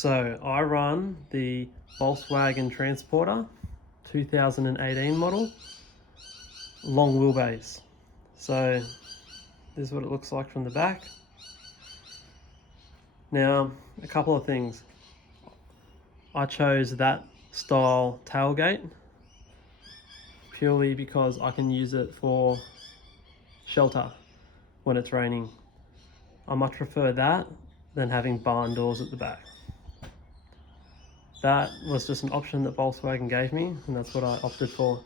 So I run the Volkswagen Transporter 2018 model, long wheelbase. So this is what it looks like from the back. Now, a couple of things. I chose that style tailgate purely because I can use it for shelter when it's raining. I much prefer that than having barn doors at the back. That was just an option that Volkswagen gave me, and that's what I opted for.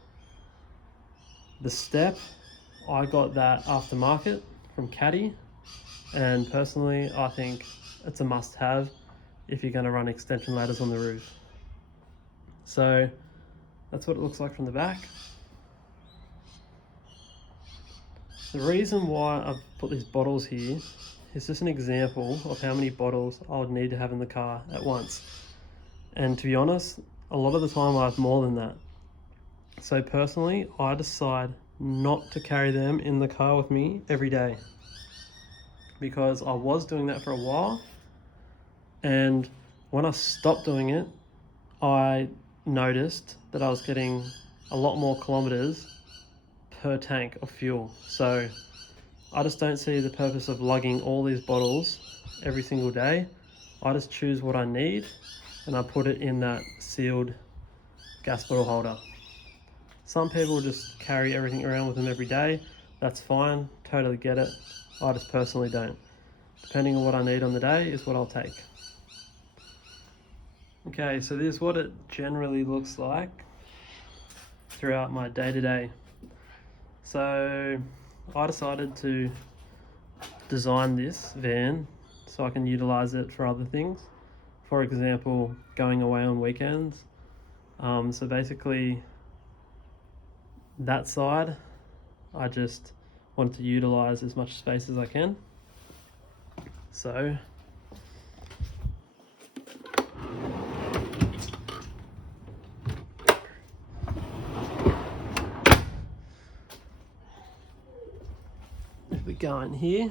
The step, I got that aftermarket from Caddy, and personally I think it's a must-have if you're going to run extension ladders on the roof. So that's what it looks like from the back. The reason why I've put these bottles here is just an example of how many bottles I would need to have in the car at once. And to be honest, a lot of the time I have more than that. So personally, I decide not to carry them in the car with me every day, because I was doing that for a while, and when I stopped doing it, I noticed that I was getting a lot more kilometers per tank of fuel. So I just don't see the purpose of lugging all these bottles every single day. I just choose what I need and I put it in that sealed gas bottle holder. Some people just carry everything around with them every day. That's fine, totally get it. I just personally don't. Depending on what I need on the day is what I'll take. Okay, so this is what it generally looks like throughout my day-to-day. So I decided to design this van so I can utilize it for other things. For example, going away on weekends. So basically, that side, I just want to utilize as much space as I can. So if we go in here,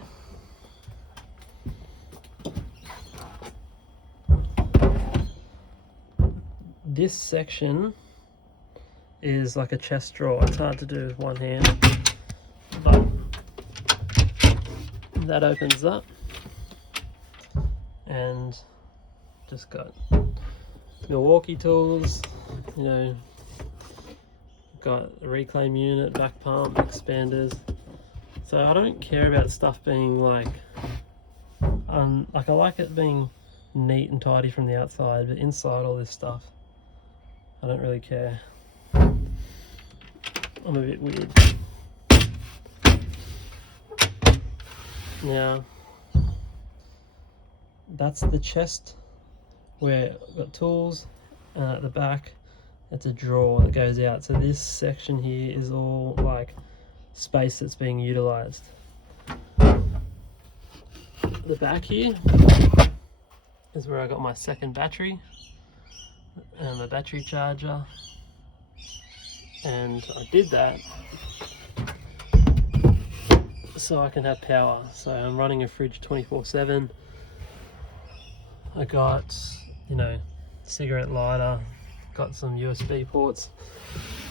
this section is like a chest drawer. It's hard to do with one hand, but that opens up and just got Milwaukee tools, you know, got a reclaim unit, back pump, expanders. So I don't care about stuff being like I like it being neat and tidy from the outside, but inside all this stuff, I don't really care. I'm a bit weird. Now, that's the chest where I've got tools, and at the back, it's a drawer that goes out. So this section here is all like space that's being utilized. The back here is where I got my second battery and my battery charger, and I did that so I can have power. So I'm running a fridge 24/7. I got, you know, cigarette lighter, got some USB ports.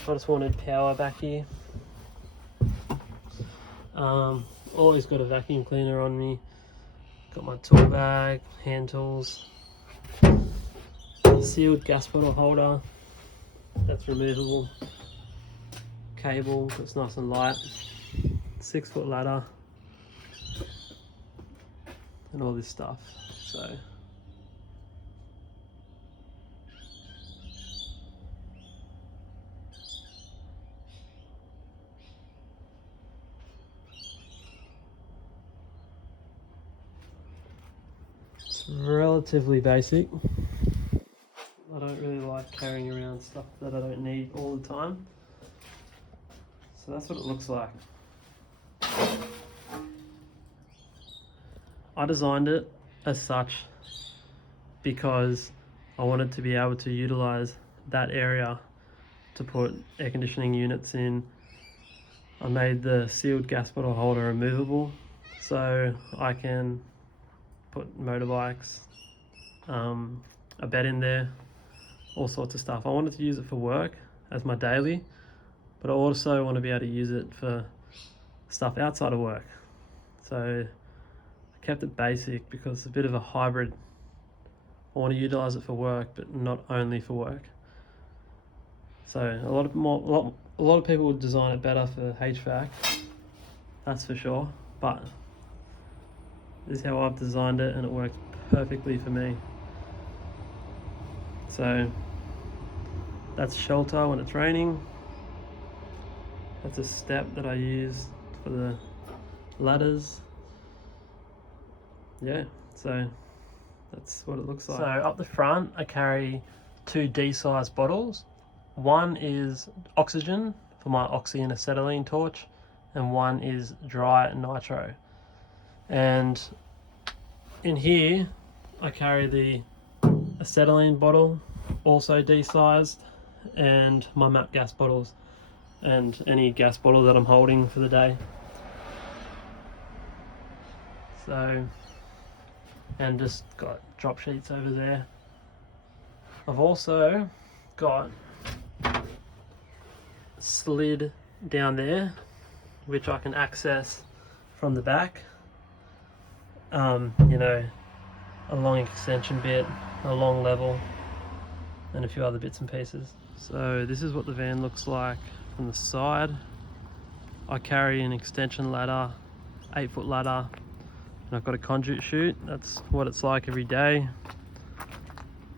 I just wanted power back here. Always got a vacuum cleaner on me. Got my tool bag, hand tools, sealed gas bottle holder, that's removable, cable that's nice and light, 6-foot ladder, and all this stuff. So it's relatively basic. I don't really like carrying around stuff that I don't need all the time. So that's what it looks like. I designed it as such because I wanted to be able to utilize that area to put air conditioning units in. I made the sealed gas bottle holder removable so I can put motorbikes, a bed in there, all sorts of stuff. I wanted to use it for work as my daily, but I also want to be able to use it for stuff outside of work. So I kept it basic because it's a bit of a hybrid. I want to utilize it for work, but not only for work. So a lot of people would design it better for HVAC, that's for sure. But this is how I've designed it, and it works perfectly for me. So that's shelter when it's raining. That's a step that I use for the ladders. Yeah, so that's what it looks like. So up the front, I carry 2 D-sized bottles. One is oxygen for my oxy and acetylene torch, and one is dry nitro. And in here, I carry the acetylene bottle, also D-sized, and my MAP gas bottles, and any gas bottle that I'm holding for the day. So, and just got drop sheets over there. I've also got slid down there, which I can access from the back. You know, a long extension bit, a long level, and a few other bits and pieces. So this is what the van looks like from the side. I carry an extension ladder, 8-foot ladder, and I've got a conduit chute. That's what it's like every day.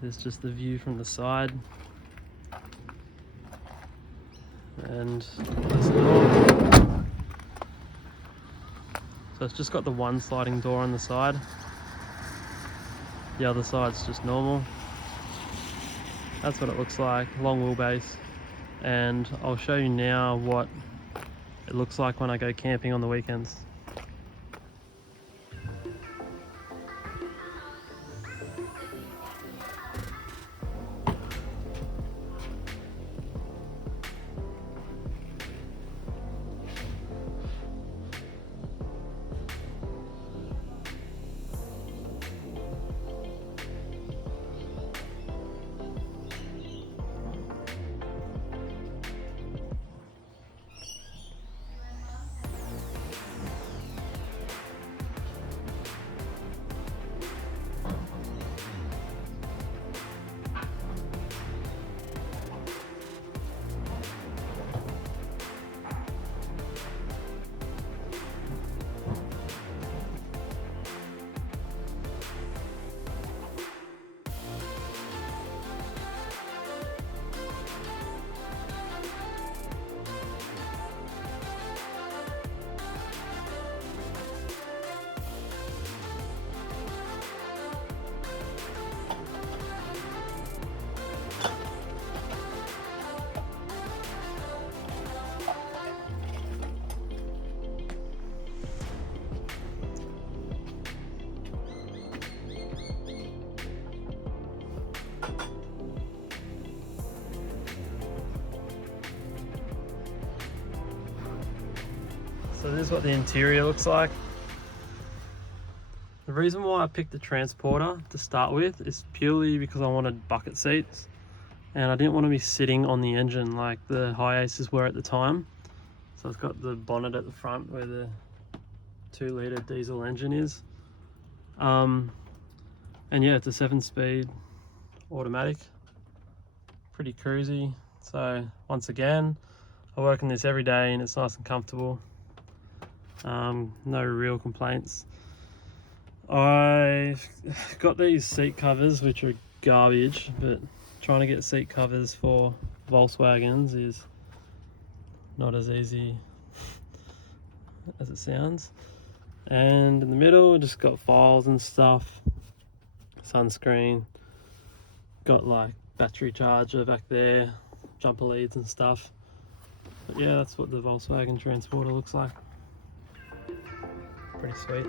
There's just the view from the side. And this door. So it's just got the one sliding door on the side. The other side's just normal. That's what it looks like, long wheelbase. And I'll show you now what it looks like when I go camping on the weekends. So this is what the interior looks like. The reason why I picked the Transporter to start with is purely because I wanted bucket seats, and I didn't want to be sitting on the engine like the Hi-Aces were at the time. So it's got the bonnet at the front where the 2-litre diesel engine is. And yeah, it's a 7-speed automatic, pretty cruisy. So once again, I work in this every day and it's nice and comfortable. No real complaints. I got these seat covers which are garbage, but trying to get seat covers for Volkswagens is not as easy as it sounds. And in the middle, just got files and stuff, sunscreen, got like battery charger back there, jumper leads and stuff. But yeah, that's what the Volkswagen Transporter looks like. Pretty sweet.